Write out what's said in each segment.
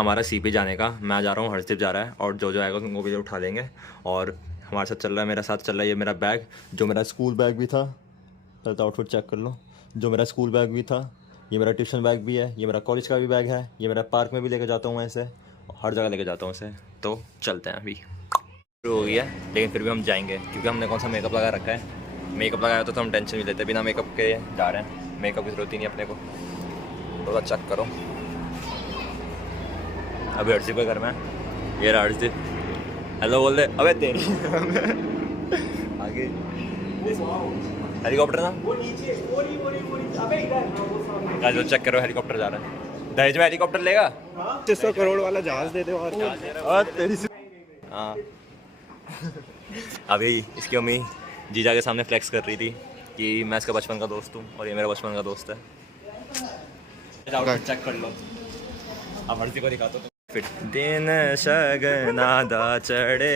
हमारा सीपी जाने का। मैं जा रहा हूँ, हर्षदीप जा रहा है और जो आएगा उनको भी उठा लेंगे। और हमारे साथ चल रहा है, मेरे साथ चल रहा है ये मेरा बैग, जो मेरा स्कूल बैग भी था। पहले तो आउटफिट चेक कर लो। जो मेरा स्कूल बैग भी था, ये मेरा ट्यूशन बैग भी है, ये मेरा कॉलेज का भी बैग है, ये मेरा पार्क में भी लेके जाता हूँ मैं इसे, हर जगह लेके जाता हूँ इसे। तो चलते हैं, अभी शुरू हो गया लेकिन फिर भी हम जाएंगे क्योंकि हमने कौन सा मेकअप लगा रखा है। मेकअप लगाया तो हम टेंशन भी लेते, बिना मेकअप के जा रहे हैं। मेकअप की ज़रूरत ही नहीं अपने को। थोड़ा चेक करो। अभी हर्षदीप के घर में ये रहा हर्षदीप। हेलो बोल दे। अबे तेरी आगे हेलीकॉप्टर ना, जो चेक करो हेलीकॉप्टर जा रहा है। दहेज में हेलीकॉप्टर लेगा। 600 करोड़ वाला जहाज दे दो और तेरी हाँ। अभी इसकी अम्मी जीजा के सामने फ्लेक्स कर रही थी कि मैं इसका बचपन का दोस्त हूँ और ये मेरा बचपन का दोस्त है। चेक कर लो, अब हर्षदीप को दिखा दो। फिर दिन शगना दा चढ़े,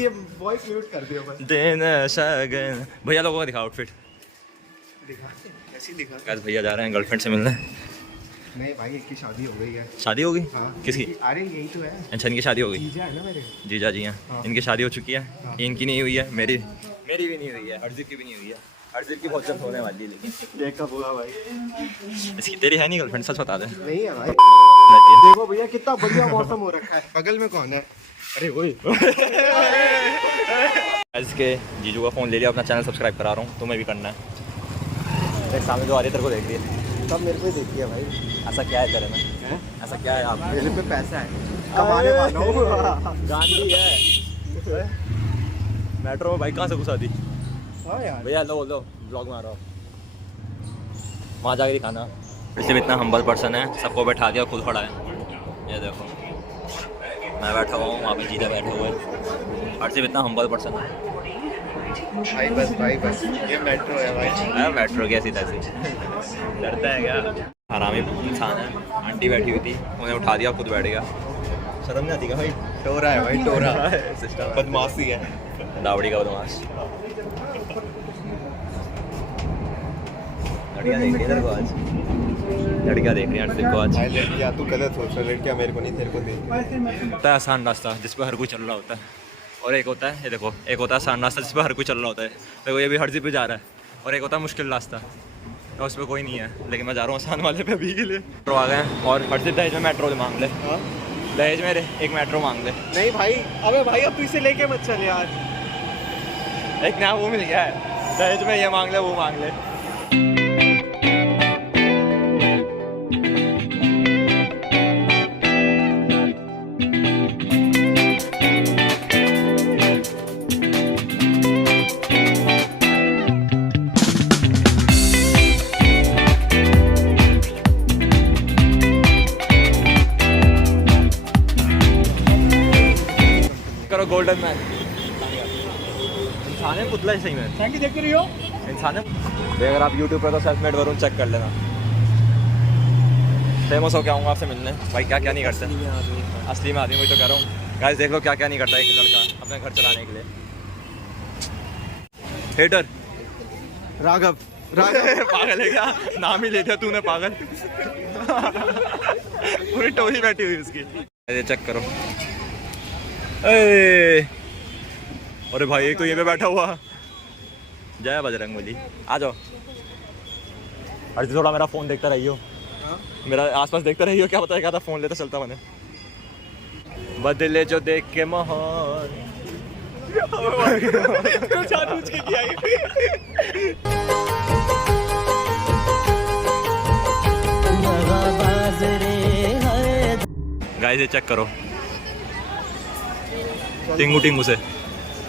ये वॉइस म्यूट कर दियो बस। दिन शगन। भैया लोगों को दिखा आउटफिट। दिखा कैसी दिखा? कैसे भैया जा रहे हैं गर्लफ्रेंड से मिलने। नहीं भाई, एक की शादी हो गई है। शादी हो गई? हाँ। किसकी? अरे यही तो है। अच्छा, इनकी शादी हो गई। जीजा है ना मेरे। जीजा जी हैं। हाँ। इनकी शादी हो चुकी है। हाँ। इनकी नहीं हुई है, मेरी भी नहीं हुई है, हर्षदीप की भी नहीं हुई है। हर्षदीप की बहुत जल्द होने वाली है लेकिन। देख कब हुआ भाई? इसकी तेरी है नहीं गर्लफ्रेंड? सच बता दे। नहीं है भाई। देखो भैया कितना बढ़िया मौसम हो रखा है। बगल में कौन है? अरे वही। इसके जीजू का फ़ोन ले लिया, अपना चैनल सब्सक्राइब करा रहा हूँ, तुम्हें भी करना है। एक सामने जो आ रही है तेरे को देख रही है, सब मेरे को ही देखती है भाई। ऐसा क्या है तेरे में? ऐसा क्या है आप? मेरे पे पैसा है, कमाने वाला हूँ। गांधी है। मेट्रो में बाइक कहाँ से घुसा दी? हाँ यार। भैया लो ब्लॉग में आ रहा हूँ, वहाँ जाके दिखाना। वैसे भी इतना हम्बल पर्सन है, सबको बैठा दिया, खुद खड़ा है। ये देखो मैं बैठा हुआ हूँ, वहाँ पे जीजा बैठे हुए हैं। और सिर्फ इतना हम्बल पर्सन है भाई बस ये मेट्रो है भाई। मेट्रो कैसी तैसी डरता है क्या? आरामी इंसान है। आंटी बैठी हुई थी, उन्हें उठा दिया, खुद बैठ गया। शर्म नहीं आती क्या भाई? टोरा है भाई, टोरा। सिस्टम बदमाशी है, दावड़ी का बदमाश। लड़कियाँ देख रही है तेरे को आज, लड़कियाँ देख रही हैं तेरे को आज। भाई लड़कियाँ तू गलत सोच रहा है, लड़कियाँ मेरे को नहीं तेरे को देख। होता है आसान रास्ता जिस पर हर कोई चल रहा होता है, और एक होता है, ये देखो, एक होता है आसान रास्ता जिस पर हर कोई चल रहा होता है। देखो ये भी हर्षदीप पे जा रहा है। और एक होता है मुश्किल रास्ता, तो उस पर कोई नहीं है, लेकिन मैं जा रहा हूँ आसान वाले पे अभी के लिए। मेट्रो आ गए हैं और हर्षदीप दहेज में मेट्रो मांग ले। दहेज में एक मेट्रो मांग ले। नहीं भाई, अबे भाई अब तू इसे लेके मत चल यार। एक नया वो मिल गया है, दहेज में ये मांग ले, वो मांग ले। करो गोल्डन मैन। इंसान है पुतला ही सही में। थैंक यू, देख रही हो इंसान है। अगर आप यूट्यूब पर तो सेल्फ मेड वरून चेक कर लेना। फेमस हो क्या आऊँगा आपसे मिलने। भाई क्या क्या नहीं करते असली में आदमी, वही तो कह रहा हूँ। गाइस देख लो क्या क्या नहीं करता एक लड़का अपने घर चलाने के लिए। हेटर राघव। पागल है क्या? नाम ही ले दिया तूने, पागल। पूरी टोली बैठी हुई उसकी। अरे चेक करो। अरे भाई एक तो ये पे बैठा हुआ। जय बजरंगबली। आ जाओ। अरे थोड़ा मेरा फोन देखता रहियो, मेरा आसपास देखता रहियो, क्या पता है क्या था, फोन लेता चलता मैंने। बदले जो देख के माहौल। गाइस ये चेक करो, टिंगू टिंगू से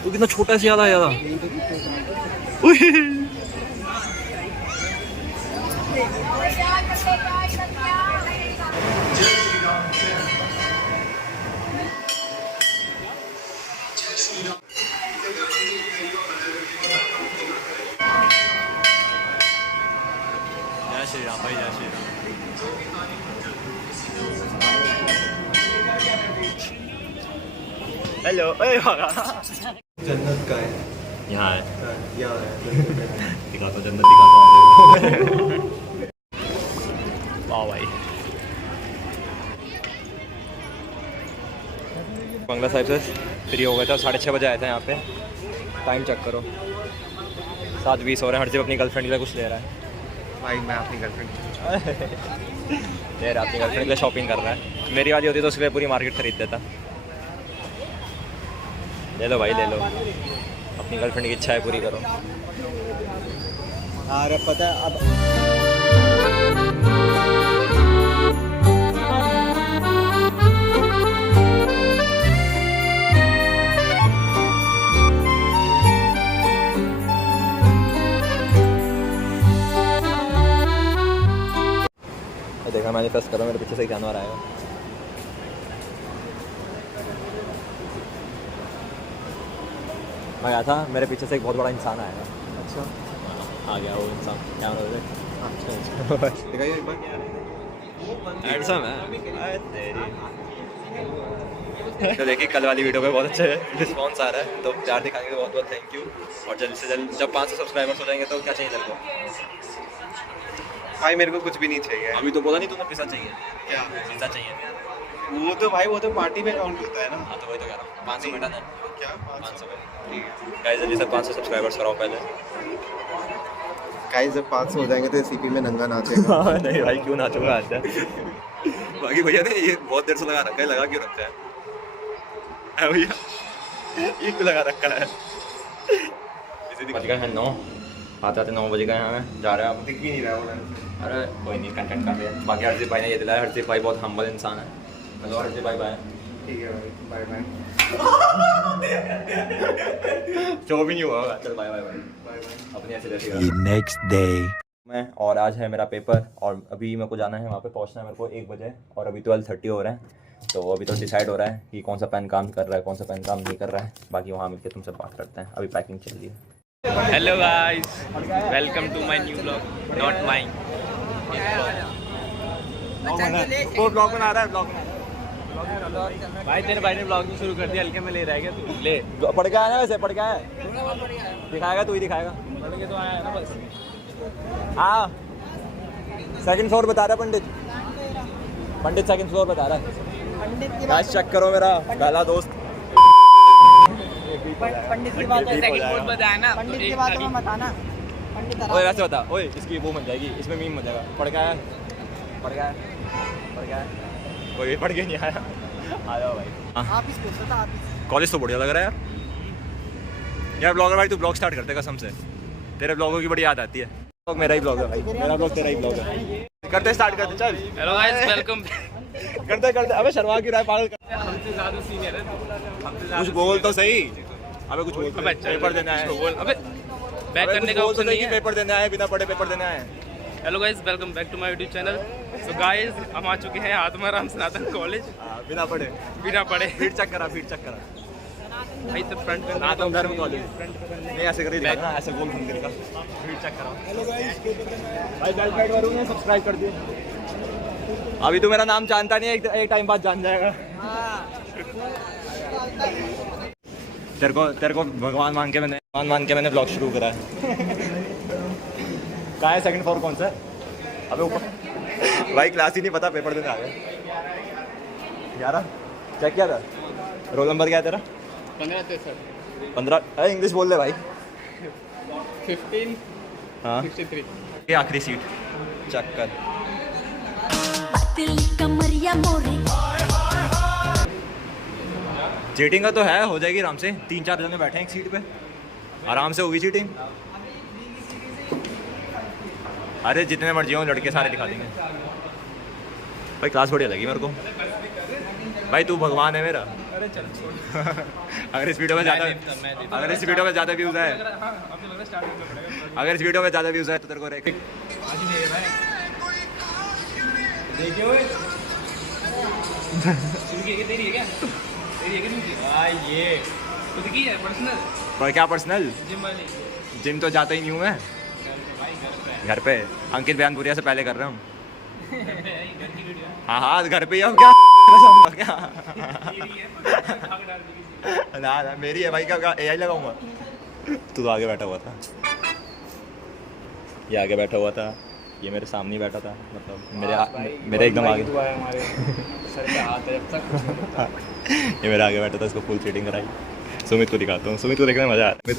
तो कितना छोटा सा याद आया था। जय श्री राम भाई, जय श्री राम। हेलो। जन्नत का है यहाँ है, यहाँ है। दिखाता हूँ जन्नत, दिखाता हूँ। वाह भाई बंगला साहिब से फ्री हो गए थे, 6:30 बजे आए थे यहाँ पे। टाइम चेक करो, 7:20 हो रहे हैं। हर जब अपनी गर्लफ्रेंड के लिए कुछ ले रहा है भाई मैं अपनी गर्लफ्रेंड ले रहा है, अपनी गर्लफ्रेंड के लिए शॉपिंग कर रहा है। मेरी वाली होती तो उसके लिए पूरी मार्केट खरीद देता। ले लो भाई ले लो, अपनी गर्लफ्रेंड की इच्छा है पूरी करो। अरे पता है अब देखा मैनिफेस्ट करो, मेरे पीछे से एक जानवर आएगा। मैं गया था, मेरे पीछे से एक बहुत बड़ा इंसान आएगा। अच्छा आ गया वो इंसान, क्या अच्छा दिखाइए एक बार। हैंडसम है तेरी। तो देखिए कल वाली वीडियो पे बहुत अच्छे रिस्पॉन्स आ रहा है, तो प्यार दिखाने के लिए बहुत बहुत थैंक यू। और जल्द से जल्द जब 500 सब्सक्राइबर्स हो जाएंगे तो क्या चाहिए तेरे को? भाई मेरे को कुछ भी नहीं चाहिए। अभी तो बोला नहीं तूने, पैसा चाहिए? क्या पैसा चाहिए? वो तो भाई वो तो पार्टी में काउंट होता है ना। हाँ तो वही तो कह रहा हूँ, 500 मिनट है। क्या 500 में ठीक है गाइस, जल्दी से 500 सब्सक्राइबर्स कराओ पहले। गाइस जब 500 हो जाएंगे तो सीपी में नंगा नाचेगा। नहीं भाई क्यों नाचूंगा आज बाकी भैया ने ये बहुत देर से लगा रखा है, लगा क्यों रखा है भैया? ये क्यों लगा रखा है? बज गए हैं 9, आते आते 9 बज गए हैं। जा रहे हैं आप? दिख भी नहीं रहा वो। अरे कोई नहीं, कंटेंट कर रहे हैं। बाकी हरजीत भाई ने ये दिलाया, हरजीत भाई बहुत हम्बल इंसान है। हेलो हरजीत भाई, बाय। ठीक है भाई बाय बाय जो भी नहीं हुआ होगा, चल bye bye bye bye bye. अपनी ऐसे जैसे नेक्स्ट डे मैं, और आज है मेरा पेपर और अभी मेरे को जाना है वहाँ पे, पहुँचना है मेरे को 1 बजे और अभी 12:30 हो रहे हैं। तो अभी तो डिसाइड हो रहा है कि कौन सा पेन काम कर रहा है, कौन सा पेन काम नहीं कर रहा है। बाकी वहाँ मिलकर तुमसे बात करते हैं, अभी पैकिंग चल रही है। Hello guys, welcome to my new vlog, not my. वो ब्लॉग बना रहा है, ब्लॉग भाई तेरे भाई ने व्लॉगिंग शुरू कर दिया, हल्के में ले रहा है क्या तू? ले पढ़ के आया ना, वैसे पढ़ के आया, दिखाएगा तू ही दिखाएगा। पढ़ के तो आया है ना बस। हाँ 2nd फ्लोर बता रहा है पंडित 2nd फ्लोर बता रहा है। गाइस चेक करो मेरा पहला दोस्त। पंडित की बात है, सेकंड फ्लोर बताया ना, पंडित की बात में मत आना। पंडित ओए वैसे बता, ओए इसकी वो बन जाएगी, इसमें मीम बन जाएगा। पढ़ के आया, पढ़ के आया, पढ़ के आया, कोई पढ़ के नहीं आया। आ जाओ भाई। आप इस पूछो था, आप इस कॉलेज तो बढ़िया लग रहा है यार। ब्लॉगर भाई तू ब्लॉग स्टार्ट करते कसम से, तेरे ब्लॉगों की बड़ी याद आती है। ब्लॉग मेरा ही ब्लॉग है भाई, मेरा ब्लॉग तेरा ही ब्लॉग है। करते स्टार्ट करते चल। Hello guys, welcome. करते करते अबे शर्मा क्यों रहा है पागल? हमसे ज्यादा सीनियर है, कुछ बोल तो सही। अबे कुछ बोल, अबे पेपर देना है। बोल। अबे बैक करने का ऑप्शन नहीं है। पेपर देना है, बिना पढ़े पेपर देना है। Hello guys, welcome back to my YouTube channel. So guys, हम आ चुके हैं आत्माराम सनातन कॉलेज, बिना पढ़े, बिना पढ़े। फीड चेक करा, फीड चेक करा। भाई तो फ्रंट पे ना तो धर्म कॉलेज नहीं ऐसे कर ही दिखा ना, ऐसे गोल घूम के दिखा। फीड चेक करा। हेलो गाइस, भाई बेल पैड वालों सब्सक्राइब कर दिए। अभी तो मेरा नाम जानता नहीं है, एक टाइम बाद जान जाएगा। तेरे को भगवान मान के मैंने ब्लॉग शुरू करा है। कहाँ है 2nd फ्लोर कौन सा है? अबे ऊपर भाई, क्लास ही नहीं पता, पेपर देने आ गए। 11 चेक किया था। रोल नंबर क्या है तेरा? 15। अरे इंग्लिश बोल ले भाई। 15 हाँ 63। ये आखिरी सीट चेक कर। चीटिंग का तो है, हो जाएगी आराम से। 3-4 जने बैठे हैं एक सीट पे, आराम से होगी चीटिंग। अरे जितने मर्जी हो लड़के सारे दिखा देंगे भाई। क्लास बढ़िया लगी मेरे को भाई, तू भगवान है मेरा। अरे चल छोड़। अगर इस वीडियो में ज़्यादा व्यूज़ आए, अगर इस वीडियो में ज़्यादा व्यूज़ आए तो तेरे को देखिए ओए, शुरू की तेरी है क्या? तेरी है क्या? ये खुद की है पर्सनल। पर क्या पर्सनल? जिम वाली। जिम तो जाता ही नहीं हूँ मैं। घर पे अंकित बयानपुरिया से पहले कर रहा हूँ। हाँ हाँ घर पे ही हूँ। क्या क्या ना मेरी है भाई, क्या AI लगाऊंगा? तू तो आगे बैठा हुआ था, ये आगे बैठा हुआ था, ये मेरे सामने ही बैठा था, मतलब मेरे एकदम आगे। हमारे सर पे हाथ है जब तक। ये मेरे आगे बैठा था, इसको फुल सीटिंग कराई। सुमित को दिखाता हूँ, सुमित को देखने में मजा आ रहा है।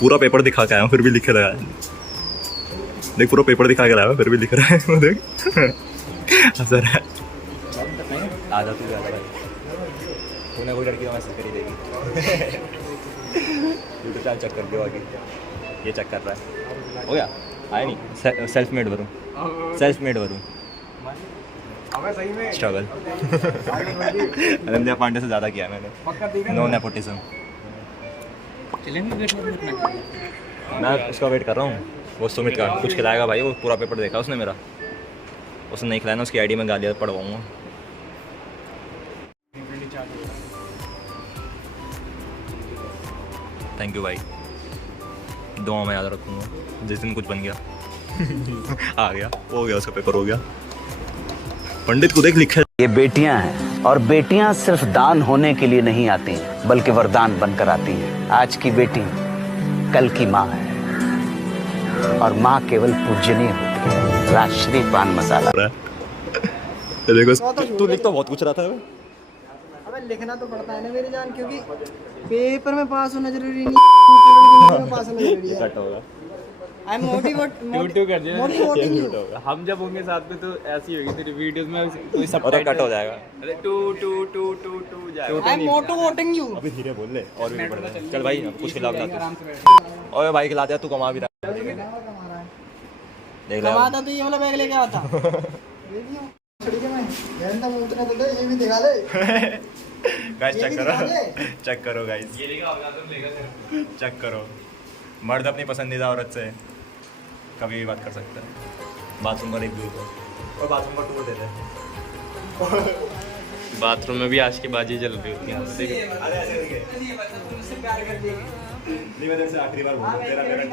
पूरा पेपर दिखा के आया हूँ फिर भी लिखे लगा है। देख पूरा पेपर दिखा के लाया हूँ फिर भी लिख रहा है वो देख। हंस रहा है। आ जा तू भी आ जा भाई, तूने कोई लड़की को मैसेज करी देगी। यूट्यूब चैनल चेक कर लियो आगे, ये चेक कर रहा है। हो गया आया नहीं, सेल्फ मेड वरूँ, सेल्फ मेड वरूँ स्ट्रगल। अनन्या पांडे से ज़्यादा किया है मैंने, नो नेपोटिज्म। मैं उसका वेट कर रहा हूँ, वो सुमित का कुछ खिलाएगा भाई। वो पूरा पेपर देखा उसने मेरा, उसने नहीं खिलाया ना, उसकी आईडी में गालियाँ पढ़वाऊँगा। थैंक यू भाई, दुआ में याद रखूँगा जिस दिन कुछ बन गया। आ गया, हो गया, उसका पेपर हो गया। पंडित को देख लिखा है। ये बेटियां हैं और बेटियां सिर्फ दान होने के लिए नहीं आती हैं, बल्कि वरदान बनकर आती हैं। आज की बेटी कल की माँ है, और माँ केवल पूजनीय होती है। राजश्री पान मसाला। देखो तू लिख तो बहुत कुछ रहा था। अबे लिखना तो पड़ता है ना मेरी जान, क्योंकि पेपर में पास होना जरूरी नहीं है, में पास होना जरूरी है। कट होगा, आई एम टू कर दिया। Motivating you. हम जब होंगे साथ में तो ऐसी होगी तेरी वीडियोस में, कोई सब और कट हो जाएगा। अरे टू टू टू टू टू जाएगा। I am motivating you. अभी धीरे बोल ले और भी बढ़ जाए। चल भाई कुछ खिला तू। ओए भाई खिला दे, तू कमा भी रहा है। देख ले कमाता तो ये वाला बैग लेके आता। ये भी दिखा ले। गाइस चेक ये भी करो, दिखा दे। चेक करो गाइस, ये लेगा होगा तुम लेगा। चेक करो। मर्द अपनी पसंदीदा औरत से कभी भी बात कर सकता है। बाथरूम का एक दूर को और बाथरूम का टूर दे दे। बाथरूम में भी आज की बाजी चल रही होती है। अरे ऐसे देखिए, नहीं मैं तेरे से आखिरी बार बोल रहा हूं, तेरा पेमेंट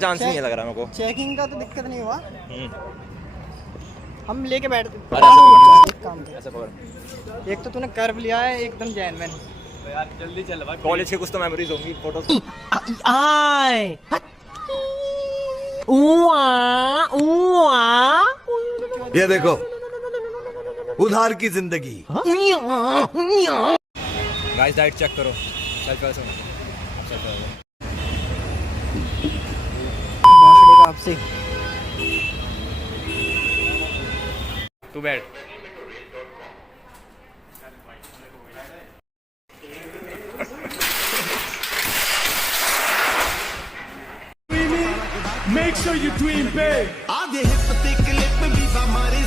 चांस नहीं है लग रहा मेरे को। चेकिंग का तो दिक्कत नहीं हुआ, हम लेके बैठते। अरे ऐसे पकड़, एक काम कर, ऐसे पकड़। एक तो तूने कर्व लिया है एकदम जेन्युइन। तो यार जल्दी चल भाई, कॉलेज के कुछ तो मेमोरीज होंगी, फोटोज। ये देखो उधार की जिंदगी। गाइस डाइट चेक करो। चल चल भोसड़ी का आपसे तू बैठ। Make sure you dream big. आगे हिप ते क्लिप भी हमारे